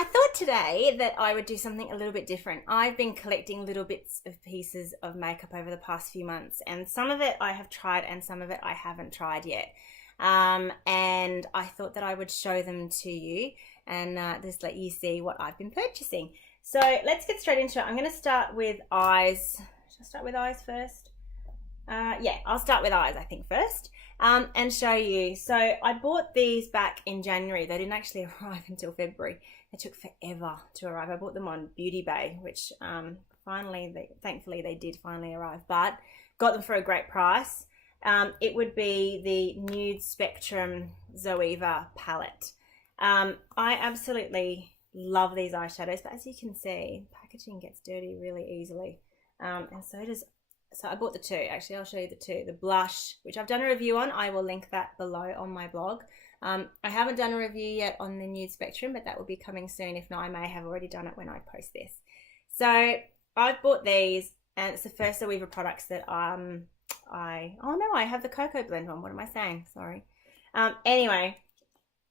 I thought today that I would do something a little bit different. I've been collecting little bits of pieces of makeup over the past few months, and some of it I have tried and some of it I haven't tried yet. And I thought that I would show them to you and just let you see what I've been purchasing. So let's get straight into it. I'm going to start with eyes. Should I start with eyes first? Yeah, I'll start with eyes, I think, first. And show you. So I bought these back in January. They didn't actually arrive until February. They took forever to arrive. I bought them on Beauty Bay, which thankfully they did finally arrive, but got them for a great price. It would be the Nude Spectrum Zoeva palette. I absolutely love these eyeshadows, but as you can see, packaging gets dirty really easily. And so I bought the two. Actually, I'll show you the two. The blush, which I've done a review on. I will link that below on my blog. I haven't done a review yet on the Nude Spectrum, but that will be coming soon. If not, I may have already done it when I post this. So I've bought these, and it's the first Zoeva products that oh no, I have the cocoa blend one. What am I saying? Sorry. Anyway,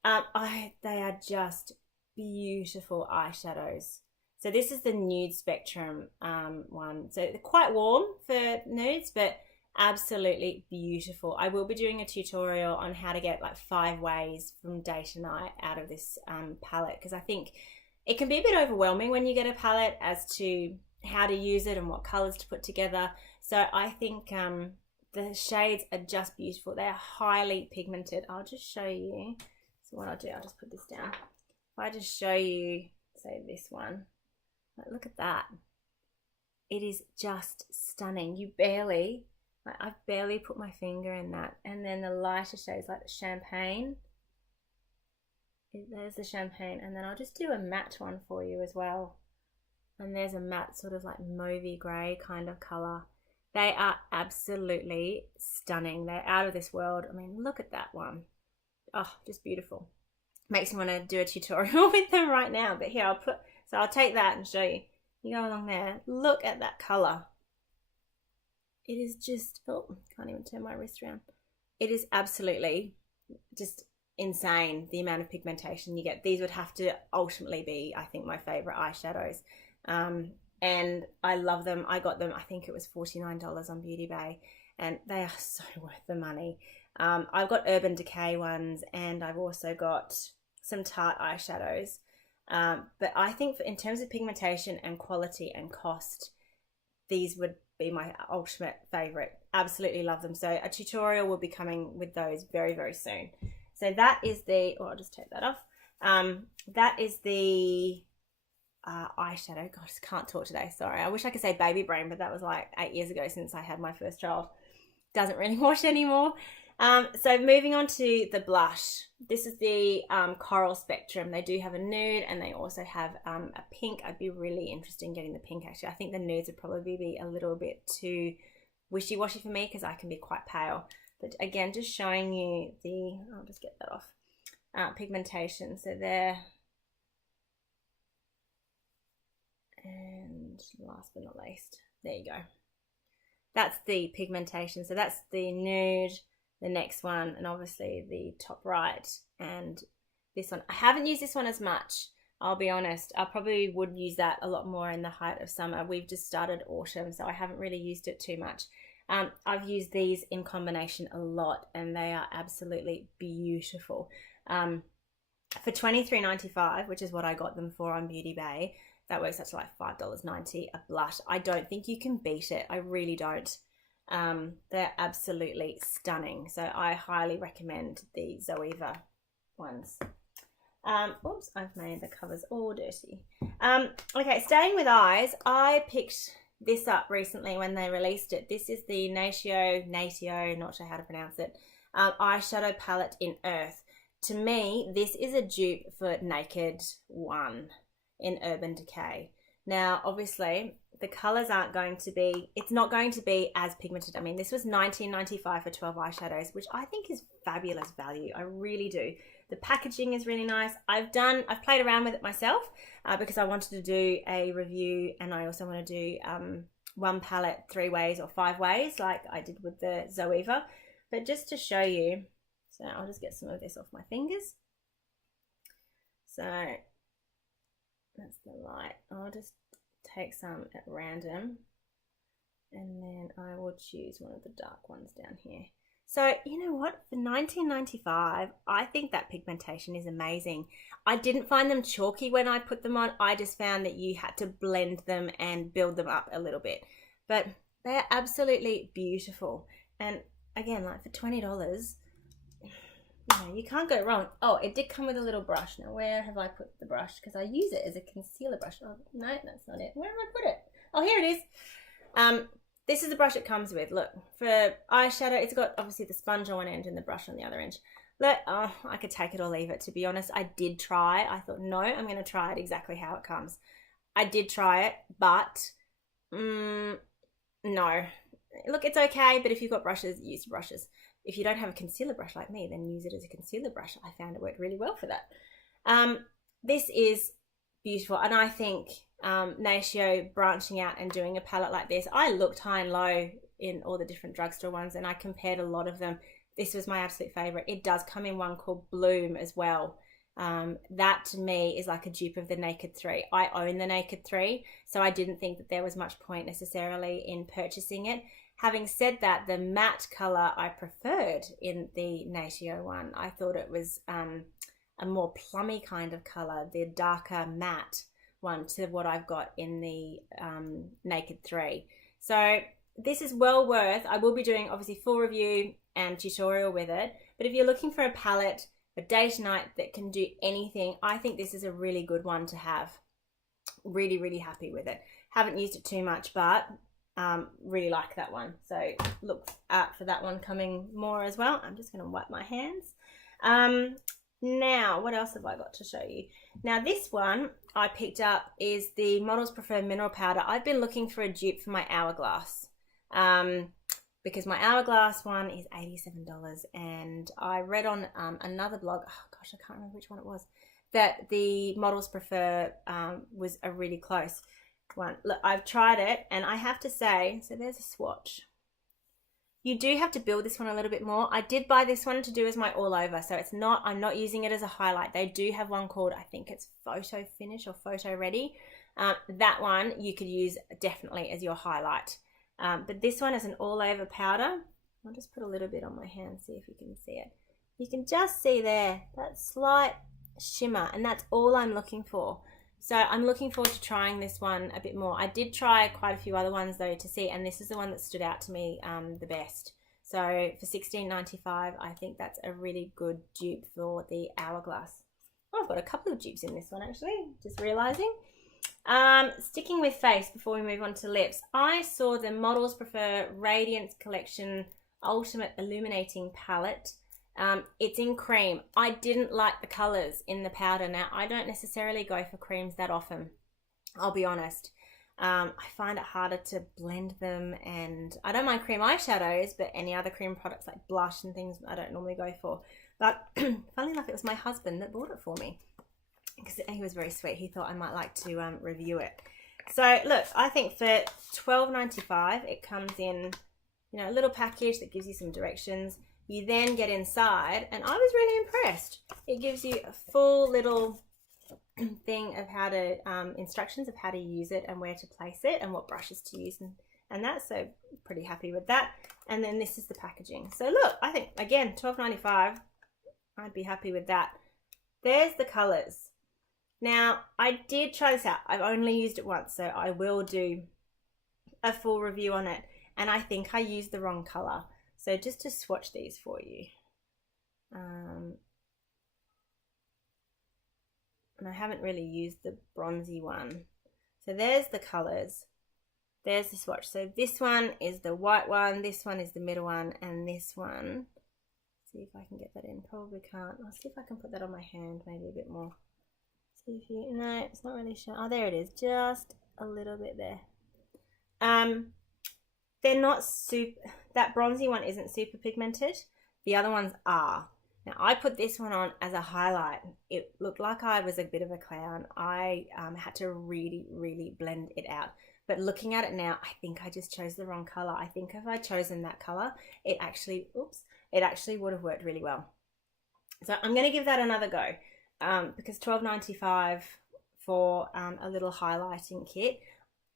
they are just beautiful eyeshadows. So this is the Nude Spectrum one. So they're quite warm for nudes, but absolutely beautiful. I will be doing a tutorial on how to get like 5 ways from day to night out of this palette, because I think it can be a bit overwhelming when you get a palette as to how to use it and what colors to put together. So I think the shades are just beautiful. They are highly pigmented. I'll just show you. So what I'll do, I'll just put this down. If I just show you, say this one, look at that. It is just stunning. I've barely put my finger in that. And then the lighter shades like the champagne. There's the champagne. And then I'll just do a matte one for you as well. And there's a matte sort of like mauvey grey kind of colour. They are absolutely stunning. They're out of this world. I mean, look at that one. Oh, just beautiful. Makes me want to do a tutorial with them right now. But here, I'll take that and show you. You go along there. Look at that colour. It is just, oh, can't even turn my wrist around. It is absolutely just insane the amount of pigmentation you get. These would have to ultimately be, I think, my favourite eyeshadows. And I love them. I got them, I think it was $49 on Beauty Bay, and they are so worth the money. I've got Urban Decay ones, and I've also got some Tarte eyeshadows. But I think in terms of pigmentation and quality and cost, these would be my ultimate favorite. Absolutely love them. So a tutorial will be coming with those very, very soon. So that is I'll just take that off. That is the eyeshadow. God, I just can't talk today. Sorry. I wish I could say baby brain, but that was like 8 years ago since I had my first child. Doesn't really wash anymore. So moving on to the blush. This is the Coral Spectrum. They do have a nude, and they also have a pink. I'd be really interested in getting the pink, actually. I think the nudes would probably be a little bit too wishy-washy for me because I can be quite pale. But again, just showing you I'll just get that off, pigmentation. So there. And last but not least, there you go. That's the pigmentation. So that's the nude, the next one, and obviously the top right, and this one. I haven't used this one as much, I'll be honest. I probably would use that a lot more in the height of summer. We've just started autumn, so I haven't really used it too much. I've used these in combination a lot, and they are absolutely beautiful. For $23.95, which is what I got them for on Beauty Bay, that works out to like $5.90 a blush. I don't think you can beat it. I really don't. They're absolutely stunning. So I highly recommend the Zoeva ones. Oops, I've made the covers all dirty. Okay, staying with eyes, I picked this up recently when they released it. This is the Natio, not sure how to pronounce it, eyeshadow palette in Earth. To me, this is a dupe for Naked One in Urban Decay. Now, obviously, the colors aren't going to be, it's not going to be as pigmented. I mean, this was $19.95 for 12 eyeshadows, which I think is fabulous value. I really do. The packaging is really nice. I've played around with it myself because I wanted to do a review, and I also want to do one palette 3 ways or 5 ways like I did with the Zoeva. But just to show you, so I'll just get some of this off my fingers. So That's the light. I'll just take some at random, and then I will choose one of the dark ones down here. So you know what, for $19.95, I think that pigmentation is amazing. I didn't find them chalky when I put them on. I just found that you had to blend them and build them up a little bit, but they're absolutely beautiful. And again, like for $20, you can't go wrong. Oh, it did come with a little brush. Now, where have I put the brush? Because I use it as a concealer brush. Oh, no, that's not it. Where have I put it? Oh, here it is. This is the brush it comes with. Look, for eyeshadow, it's got obviously the sponge on one end and the brush on the other end. Look, oh, I could take it or leave it, to be honest. I did try. I thought, no, I'm going to try it exactly how it comes. I did try it, but no. Look, it's okay, but if you've got brushes, use brushes. If you don't have a concealer brush like me, then use it as a concealer brush. I found it worked really well for that. This is beautiful, and I think Natio branching out and doing a palette like this, I looked high and low in all the different drugstore ones, and I compared a lot of them. This was my absolute favorite. It does come in one called Bloom as well. That to me is like a dupe of the Naked 3. I own the Naked 3, so I didn't think that there was much point necessarily in purchasing it. Having said that, the matte color I preferred in the Natio one. I thought it was a more plummy kind of color, the darker matte one, to what I've got in the Naked 3. So this is well worth. I will be doing obviously full review and tutorial with it, but if you're looking for a palette for day to night that can do anything, I think this is a really good one to have. Really, really happy with it. Haven't used it too much, but really like that one. So look out for that one coming more as well. I'm just going to wipe my hands. Now, what else have I got to show you? Now, this one I picked up is the Models Prefer Mineral Powder. I've been looking for a dupe for my Hourglass because my Hourglass one is $87, and I read on another blog, oh gosh, I can't remember which one it was, that the Models Prefer was a really close one. Look, I've tried it, and I have to say, so there's a swatch. You do have to build this one a little bit more. I did buy this one to do as my all over, so it's not, I'm not using it as a highlight. They do have one called, I think it's Photo Finish or Photo Ready. That one you could use definitely as your highlight. But this one is an all over powder. I'll just put a little bit on my hand, see if you can see it. You can just see there, that slight shimmer, and that's all I'm looking for. So I'm looking forward to trying this one a bit more. I did try quite a few other ones though to see, and this is the one that stood out to me the best. So for $16.95, I think that's a really good dupe for the Hourglass. Oh, I've got a couple of dupes in this one actually, just realizing. Sticking with face before we move on to lips, I saw the Models Prefer Radiance Collection Ultimate Illuminating Palette. It's in cream. I didn't like the colors in the powder. Now, I don't necessarily go for creams that often, I'll be honest. I find it harder to blend them, and I don't mind cream eyeshadows, but any other cream products like blush and things I don't normally go for. But funnily enough, it was my husband that bought it for me because he was very sweet. He thought I might like to review it. So look, I think for $12.95, it comes in, you know, a little package that gives you some directions. You then get inside, and I was really impressed. It gives you a full little thing of how to, instructions of how to use it and where to place it and what brushes to use and that, so pretty happy with that. And then this is the packaging. So look, I think, again, $12.95, I'd be happy with that. There's the colours. Now, I did try this out. I've only used it once, so I will do a full review on it. And I think I used the wrong colour. So just to swatch these for you. And I haven't really used the bronzy one. So there's the colours. There's the swatch. So this one is the white one, this one is the middle one, and this one, see if I can get that in. Probably can't. I'll see if I can put that on my hand maybe a bit more. See if you, no, it's not really showing. Oh, there it is. Just a little bit there. They're not super, that bronzy one isn't super pigmented. The other ones are. Now, I put this one on as a highlight. It looked like I was a bit of a clown. I had to really, really blend it out. But looking at it now, I think I just chose the wrong color. I think if I'd chosen that color, it actually would have worked really well. So I'm going to give that another go because $12.95 for a little highlighting kit.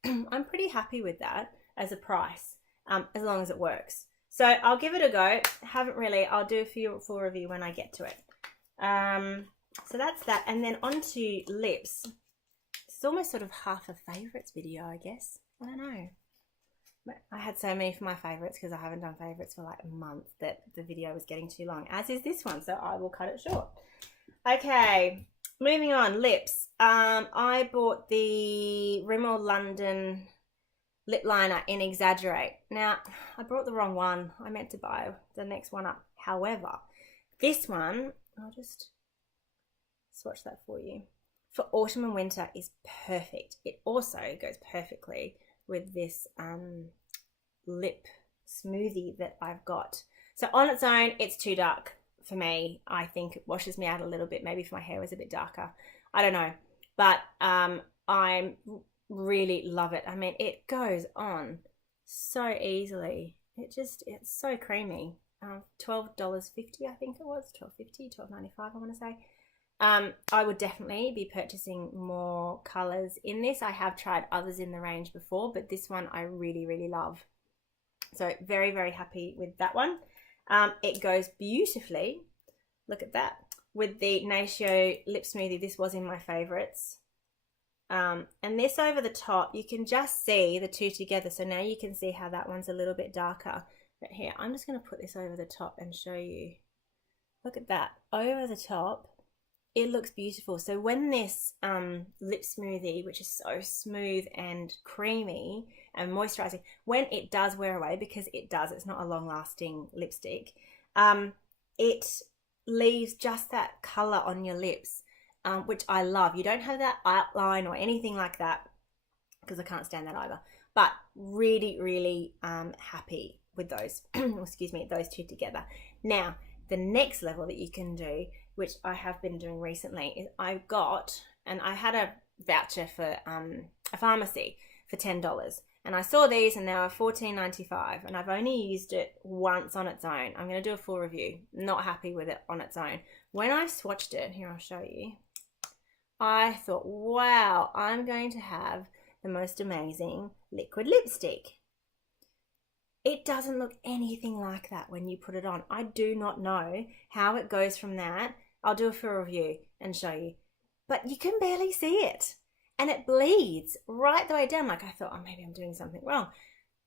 I'm pretty happy with that as a price, as long as it works. So I'll give it a go. Haven't really. I'll do a full review when I get to it. So that's that. And then on to lips. It's almost sort of half a favourites video, I guess. I don't know. But I had so many for my favourites because I haven't done favourites for like a month that the video was getting too long, as is this one. So I will cut it short. Okay, moving on. Lips. I bought the Rimmel London lip liner in Exaggerate. Now, I brought the wrong one. I meant to buy the next one up. However, this one, I'll just swatch that for you, for autumn and winter is perfect. It also goes perfectly with this lip smoothie that I've got. So on its own, it's too dark for me. I think it washes me out a little bit. Maybe if my hair was a bit darker. I don't know. But I really love it. I mean, it goes on so easily. It's so creamy. $12.50, I think it was. $12.50, $12.95, I want to say. I would definitely be purchasing more colors in this. I have tried others in the range before, but this one I really, really love. So very, very happy with that one. It goes beautifully, look at that, with the Natio Lip Smoothie. This was in my favorites. And this over the top, you can just see the two together. So now you can see how that one's a little bit darker. But here, I'm just going to put this over the top and show you. Look at that, over the top. It looks beautiful. So when this lip smoothie, which is so smooth and creamy and moisturizing, when it does wear away, because it does, it's not a long-lasting lipstick, it leaves just that color on your lips, which I love. You don't have that outline or anything like that, because I can't stand that either. But really, really happy with those, excuse me, those two together. Now, the next level that you can do, which I have been doing recently, is I've got, and I had a voucher for a pharmacy for $10, and I saw these and they were $14.95, and I've only used it once on its own. I'm going to do a full review. Not happy with it on its own. When I swatched it, here I'll show you, I thought, wow, I'm going to have the most amazing liquid lipstick. It doesn't look anything like that when you put it on. I do not know how it goes from that. I'll do a full review and show you. But you can barely see it. And it bleeds right the way down. Like I thought, oh, maybe I'm doing something wrong.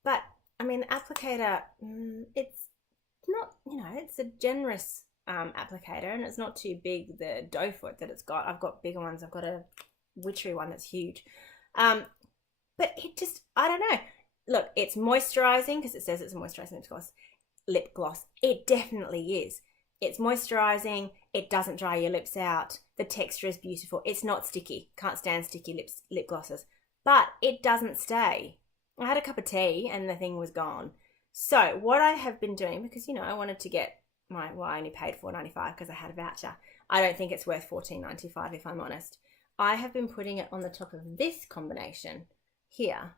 But, I mean, the applicator, it's not, you know, it's a generous applicator. And it's not too big, the doe foot that it's got. I've got bigger ones. I've got a witchery one that's huge. But it just, I don't know. Look, it's moisturizing because it says it's a moisturizing lip gloss. It definitely is. It's moisturizing. It doesn't dry your lips out. The texture is beautiful. It's not sticky. Can't stand sticky lip glosses. But it doesn't stay. I had a cup of tea and the thing was gone. So what I have been doing, because, you know, I wanted to get my, well, I only paid $4.95 because I had a voucher. I don't think it's worth $14.95 if I'm honest. I have been putting it on the top of this combination here.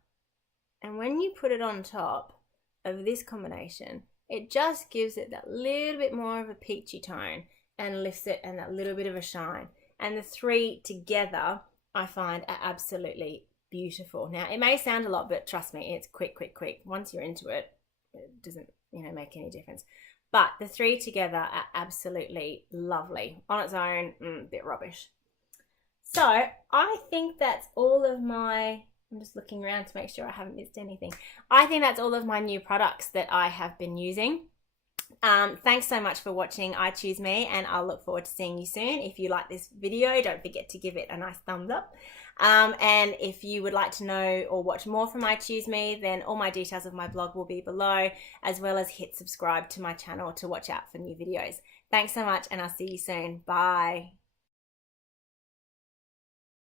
And when you put it on top of this combination, it just gives it that little bit more of a peachy tone and lifts it and that little bit of a shine. And the three together, I find, are absolutely beautiful. Now, it may sound a lot, but trust me, it's quick, quick, quick. Once you're into it, it doesn't, you know, make any difference. But the three together are absolutely lovely. On its own, a bit rubbish. So I think that's all of my... I'm just looking around to make sure I haven't missed anything. I think that's all of my new products that I have been using. Thanks so much for watching I Choose Me, and I'll look forward to seeing you soon. If you like this video, don't forget to give it a nice thumbs up. And if you would like to know or watch more from I Choose Me, then all my details of my blog will be below, as well as hit subscribe to my channel to watch out for new videos. Thanks so much, and I'll see you soon. Bye.